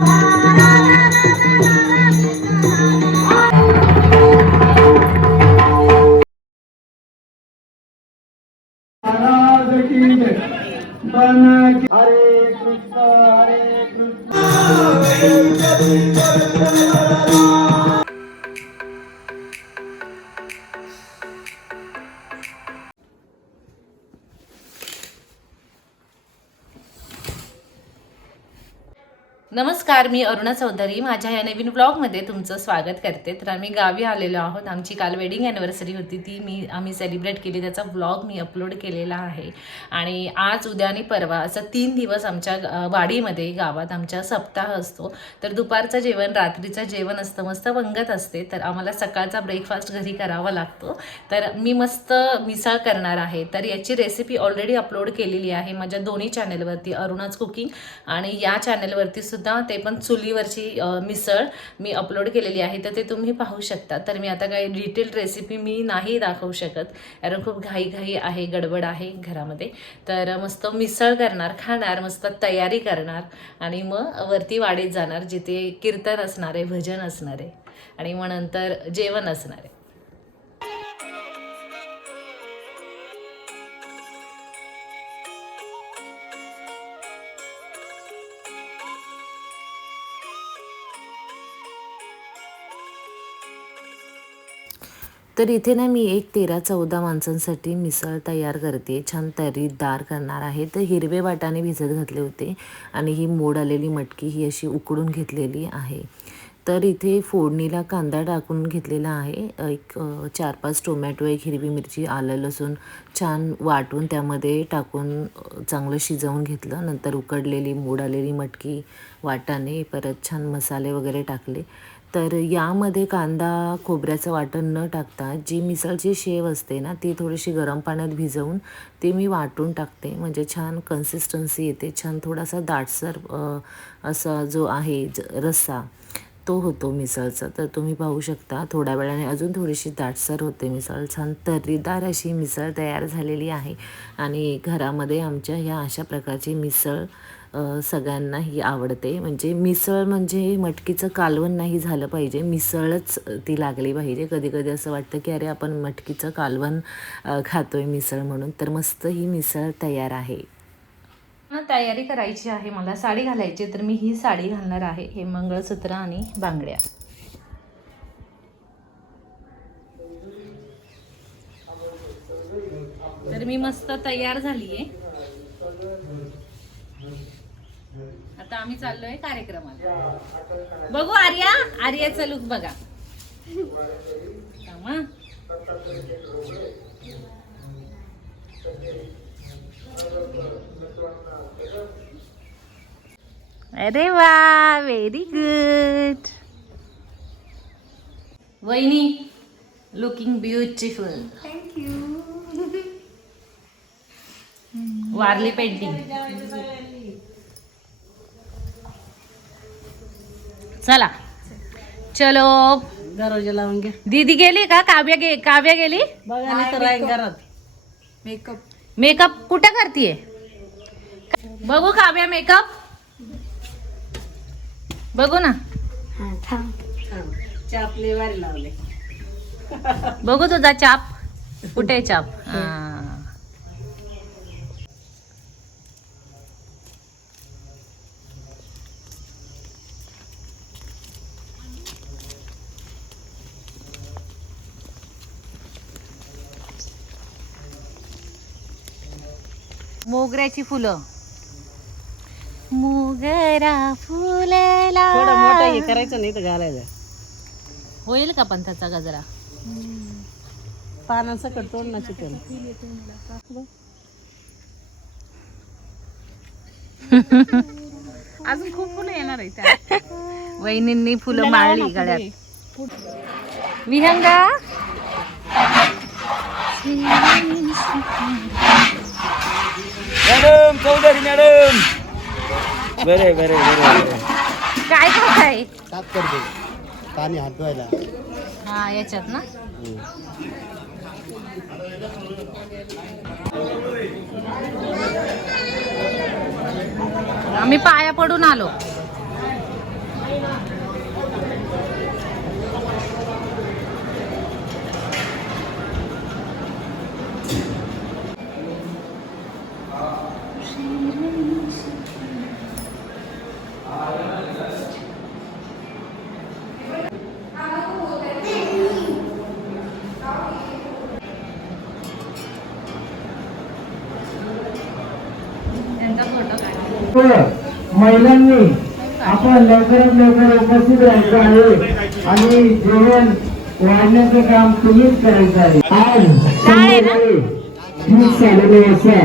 महाराज नमस्कार मी अरुणा चौधरी. माझ्या या नवीन ब्लॉगमध्ये तुमचं स्वागत करते. तर आम्ही गावी आलेलो आहोत. आमची काल वेडिंग ॲनिव्हर्सरी होती. ती मी आम्ही सेलिब्रेट केली. त्याचा ब्लॉग मी अपलोड केलेला आहे. आणि आज उद्या आणि परवा असं तीन दिवस आमच्या वाडीमध्ये गावात आमच्या सप्ताह असतो. तर दुपारचं जेवण रात्रीचं जेवण असतं. मस्त वंगत असते. तर आम्हाला सकाळचा ब्रेकफास्ट घरी करावा लागतो. तर मी मस्त मिसळ करणार आहे. तर याची रेसिपी ऑलरेडी अपलोड केलेली आहे. माझ्या दोन्ही चॅनलवरती अरुणाच कुकिंग आणि या चॅनलवरती सुद्धा ते पण चुलीवरची मिसळ मी अपलोड केलेली आहे तर ते तुम्ही पाहू शकता. तर मी आता काही डिटेल रेसिपी मी नाही दाखवू शकत कारण खूप घाई घाई आहे गडबड आहे घरामध्ये. तर मस्त मिसळ करणार खाणार मस्त तयारी करणार आणि मग वरती वाडीत जाणार जिथे कीर्तन असणार आहे भजन असणार आहे आणि मग नंतर जेवण असणार. आहे तर इथे ना मी एक तेरा चौदा माणसांसाठी मिसळ तयार करते. छान तर्रीदार करणार आहे. तर हिरवे वाटाणे भिजत घातले होते आणि ही मोड आलेली मटकी ही अशी उकडून घेतलेली आहे. तर इथे फोडणीला कांदा टाकून घेतलेला आहे. एक चार पाच टोमॅटो एक हिरवी मिरची आलं लसूण छान वाटून त्यामध्ये टाकून चांगलं शिजवून घेतलं. नंतर उकडलेली मोड आलेली मटकी वाटाणे परत छान मसाले वगैरे टाकले. तर यामध्ये कांदा खोबऱ्याचं वाटण न टाकता जी मिसळची शेव असते ना ती थोडीशी गरम पाण्यात भिजवून ते मी वाटून टाकते. म्हणजे छान कन्सिस्टन्सी येते. छान थोडासा दाटसर असा जो आहे ज रस्सा तो होतो मिसळचा. तर तुम्ही पाहू शकता थोड्या वेळाने अजून थोडीशी दाटसर होते मिसळ. छान तर्रीदार अशी मिसळ तयार झालेली आहे. आणि घरामध्ये आमच्या ह्या अशा प्रकारची मिसळ सगळ्यांनाही आवडते. म्हणजे मिसळ म्हणजे मटकीचं कालवण नाही झालं पाहिजे. मिसळच ती लागली पाहिजे. कधी कधी असं वाटतं की अरे आपण मटकीचं कालवण खातो आहे मिसळ म्हणून. तर मस्त ही मिसळ तयार आहे. तयारी करायची आहे मला. साडी घालायची तर मी ही साडी घालणार आहे. हे मंगळसूत्र आणि बांगड्या. तर मी मस्त तयार झाली आहे आता आम्ही चाललोय कार्यक्रमाला. बघू आर्या आर्याचा लुक बघा. अरे वा व्हेरी गुड वहिनी लुकिंग ब्युटिफुल वारली पेंटिंग चला. चलो. दरवाजा लावून घ्या दीदी गेली का? काव्या गे काव्या गेली? बघा नाही तर राहील घरात. मेकअप. मेकअप कुठं करतीये? बघू काव्या मेकअप. बघू ना. चापले वारी लावले बघू तुझा चाप. कुठे आहे चाप? हा. मोगऱ्याची फुलं. मोगरा फुलला. थोडं मोठं हे करायचं नाही तर घालायचं. होईल का पण त्याचा गजरा? पानाचं कट तोड ना चिकन अजून खूप फुलं येणार आहे त्या वहिनींनी फुलं माळली गळ्यात. विहंगा? Madam Chaudhari madam. बरे बरे बरे काय करताय साफ करते. पाणी हात धुवायला हा याच्यात ना? आम्ही पाया पडून आलो. महिलांनी आपण लवकरात लवकर उपस्थित राहायचं आहे आणि जेवण वाढण्याचं काम तुम्हीच करायचं आहे. आज ठीक साडेनऊ वाजता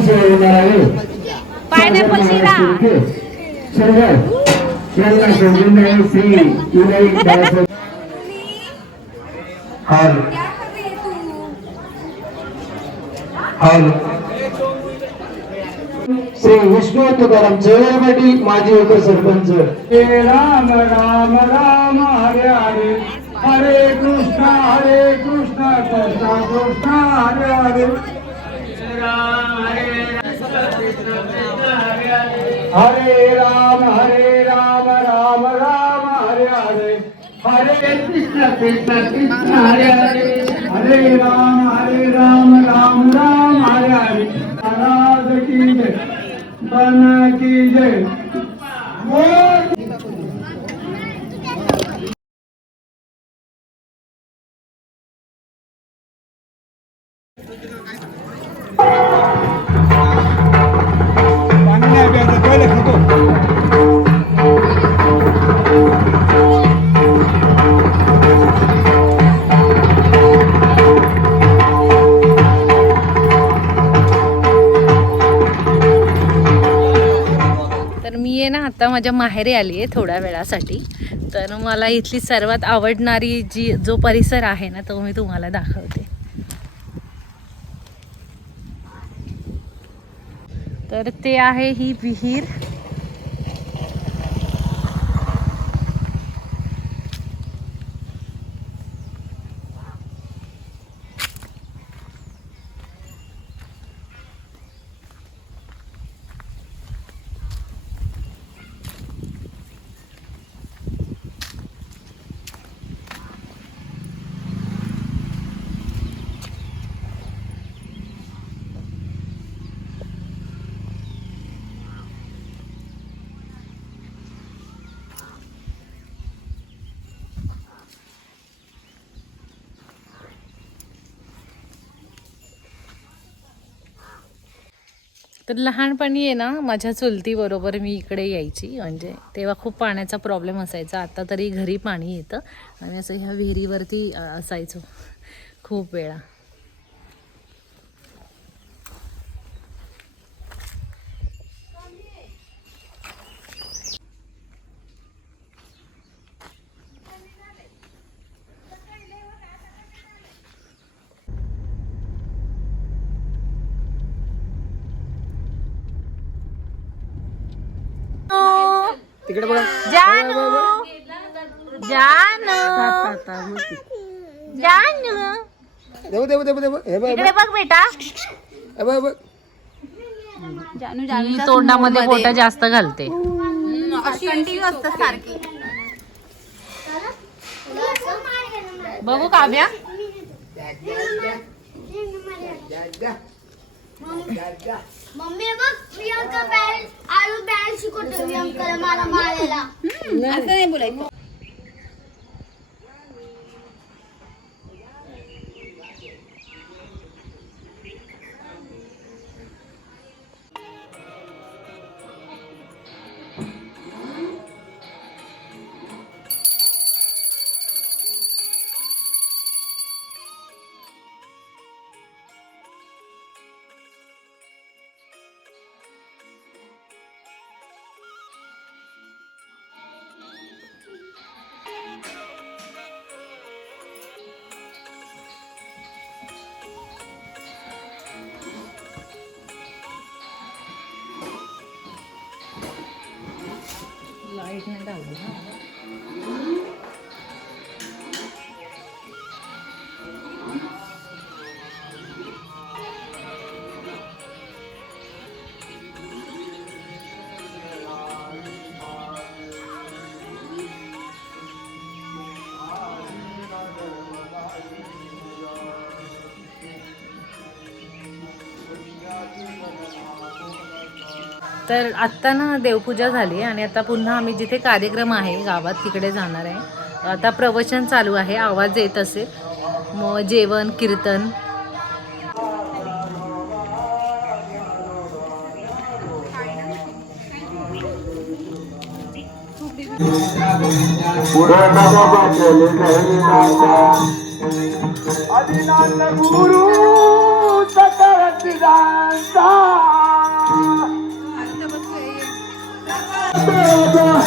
सेवा होणार आहे. श्री हॉल हॉल श्री विष्णू तुकाराम जयवर पाटील माजी उपसरपंच राम. राम राम हरे हरे हरे कृष्ण हरे कृष्ण कृष्ण कृष्ण हरे हरे हरे राम हरे राम राम राम हरे हरे। हरे कृष्ण कृष्ण कृष्ण हरे हरे। हरे राम हरे राम राम राम हरे हरे। महाराज की जय। बन की जय। आता माझ्या माहेरी आली आहे थोड्या वेळासाठी. तर मला इथली सर्वात आवडणारी जी जो परिसर आहे ना तो मी तुम्हाला दाखवते. तर ते आहे ही विहीर. तर लहानपणी आहे ना माझ्या चुलतीबरोबर मी इकडे यायची. म्हणजे तेव्हा खूप पाण्याचा प्रॉब्लेम असायचा. आता तरी घरी पाणी येतं. आणि असं ह्या विहिरीवरती असायचो खूप वेळा. जानू. जानू. जानू. देऊ देऊ देऊ देऊ. हे बघ इकडे बघ. बेटा. हे बघ हे बघ ही तोंडामध्ये बोटा जास्त घालते. बघू काव्या. मम्मी बघ प्रियंका बॅल आळू बॅल शिकवतो प्रियंकाला मला मारायला. असं नाही बोलायचं. लाइट नाही घालत तर आत्ता ना देवपूजा झाली आणि आता पुन्हा आम्ही जिथे कार्यक्रम आहे गावात तिकडे जाणार आहे. आता प्रवचन चालू आहे आवाज येत असेल. मग जेवण कीर्तन. matarada,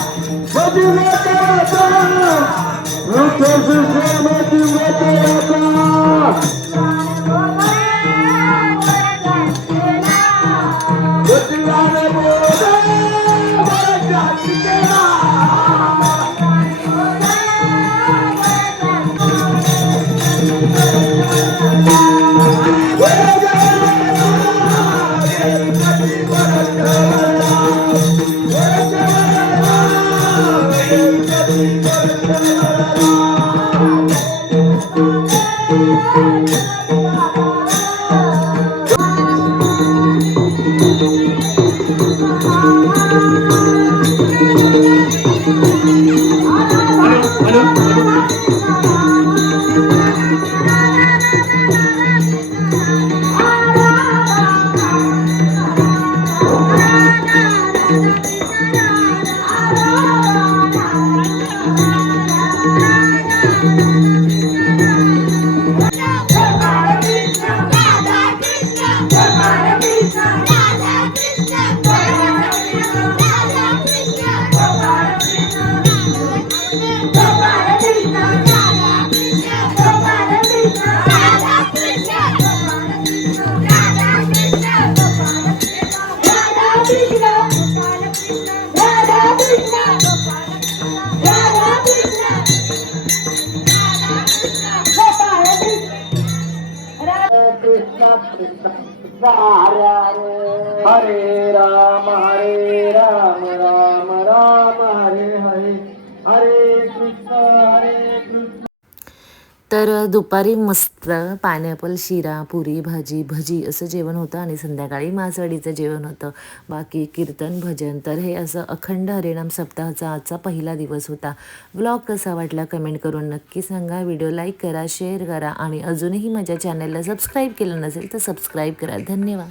matar de matarada, não tô vivendo de. हरे तर दुपारी मस्त पायनॅपल शिरा पुरी भाजी भजी असं जेवण होतं आणि संध्याकाळी मासवडीचं जेवण होतं. बाकी कीर्तन भजन तर हे असं अखंड हरिणाम सप्ताहाचा आजचा पहिला दिवस होता. ब्लॉग कसा वाटला कमेंट करून नक्की सांगा. व्हिडिओ लाईक करा शेअर करा आणि अजूनही माझ्या चॅनलला सबस्क्राईब केलं नसेल तर सबस्क्राईब करा. धन्यवाद.